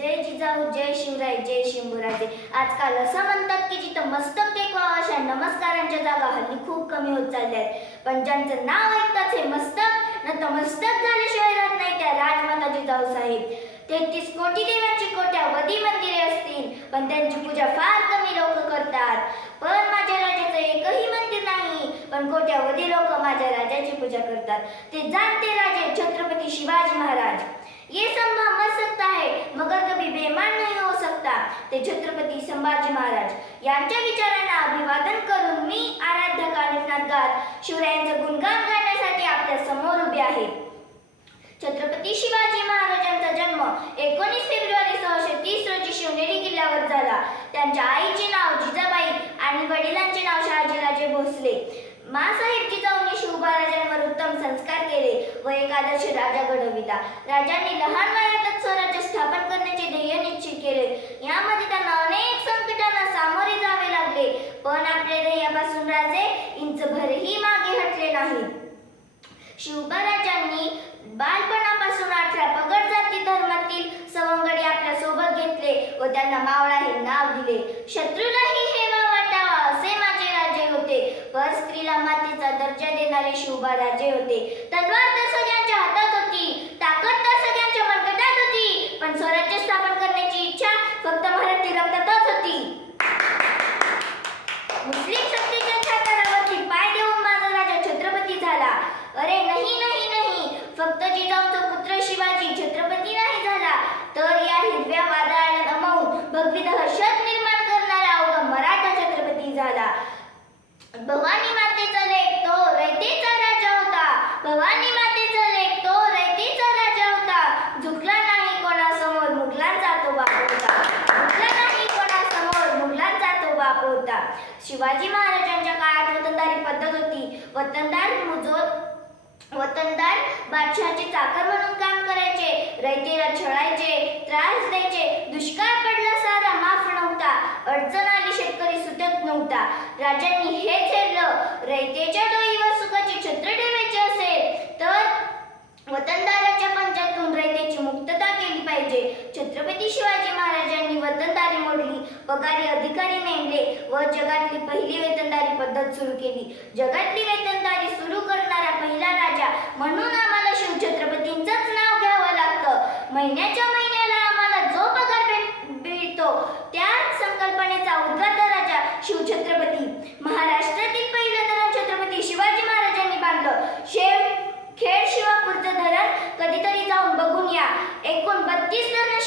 जय जिजाऊ जय शिवराय जय शिंभुराजे आजकाल असं म्हणतात की जिथं मस्तक टेकवावं अशा नमस्कारांच्या जागा हल्ली खूप कमी होत चालल्या आहेत पण ज्यांचं नाव ऐकताच हे मस्तक नतमस्तक झाल्याशिवाय राहत नाही त्या राजमाता जिजाऊ साहेब. तेहतीस कोटी देवांची कोट्यावधी मंदिरे असतील पण त्यांची पूजा फार कमी लोक करतात. पण माझ्या राजाचं एकही मंदिर नाही पण कोट्यावधी लोक माझ्या राजाची पूजा करतात. ते जाणते राजे छत्रपती शिवाजी महाराज. ये संभव मर सकता है मगर कभी बेमान नहीं हो सकता। ते छत्रपती संभाजी महाराज यांच्या विचारांना अभिवादन करून मी आराध्य कालिफनाथ गात शिवरायांचं गुणगान गाण्यासाठी आपल्यासमोर उभे आहे. छत्रपती शिवाजी महाराजांचा जन्म एकोणीस फेब्रुवारी सोळाशे तीस रोजी शिवनेरी किल्ल्यावर झाला. त्यांच्या आईचे नाव जिजाबाई आणि वडिलांचे नाव शहाजीराजे भोसले. मासाहेब जिजाऊंनी शिवबाराजांवर उत्तम संस्कार केले व एक आदर्श राजा घडविला. राजांनी लहान वयातच स्वराज्य स्थापन करण्याचे ध्येय निश्चित केले. यामध्ये त्यांना अनेक संकटांना सामोरे जावे लागले. पण आपल्या ध्येयापासून राजे इंचभरही मागे हटले नाहीत. शिवबराजांनी बालपणापासून अठरा पगड जाती धर्मातील सवंगडी आपल्यासोबत घेतले व त्यांना मावळा हे नाव दिले. शत्रूलाही हे वाटावा असे माझे राजे होते स्त्रीला मातेचा दर्जा देणारे शिवबा राजे होते. तलवार तर सगळ्यांच्या हातात होती ताकद तर सगळ्यांच्या मनगटात होती पण स्वराज्य स्थापन करण्याची इच्छा फक्त मराठी रक्तातच होती. मुस्लिम शक्तीच्या छाताडावरती पाय देऊन माझा राजा छत्रपती झाला. अरे नाही नाही नाही फक्त जिजाऊचा पुत्र शिवाजी छत्रपती नाही झाला. तर या हिरव्या वादळाला नमवून भगवित हर्षद निर्माण करणारा अवघा मराठा छत्रपती झाला भवानी मातेचा लेख तो रयतेचा राजा होता भवानी मातेचा लेख तो रयतेचा राजा होता झुकला नाही कोणासमोर मुघलांचा तो बाप होता झुकला नाही कोणासमोर मुघलांचा तो बाप होता शिवाजी महाराजांच्या काळात वतनदारी पद्धत होती. वतनदार मुजोत वतनदार बादशहाचे चाकर म्हणून काम करायचे. रयतेला छळायचे त्रास द्यायचे. दुष्काळ पडला सारा माफ नव्हता. अडचण आली शेतकरी सुटत नव्हता. राजांनी हे हेरलं रयतेच्या डोईवर सुखाचे छत्र ठेवले पगारी अधिकारी नेमले व जगातली पहिली वेतनदारी पद्धत सुरू केली. जगातली वेतनदारी सुरू करणारा पहिला राजा म्हणून आम्हाला शिवछत्रपतींचंच नाव घ्यावं लागतं. महिन्याच्या महिन्याला आम्हाला जो पगार मिळतो त्या संकल्पनेचा उद्गाता राजा शिवछत्रपती महाराष्ट्रातील पहिलं धरण छत्रपती शिवाजी महाराजांनी बांधलं. शेव खेड शिवापूरचं धरण कधीतरी जाऊन बघून या. एकूण बत्तीस धरण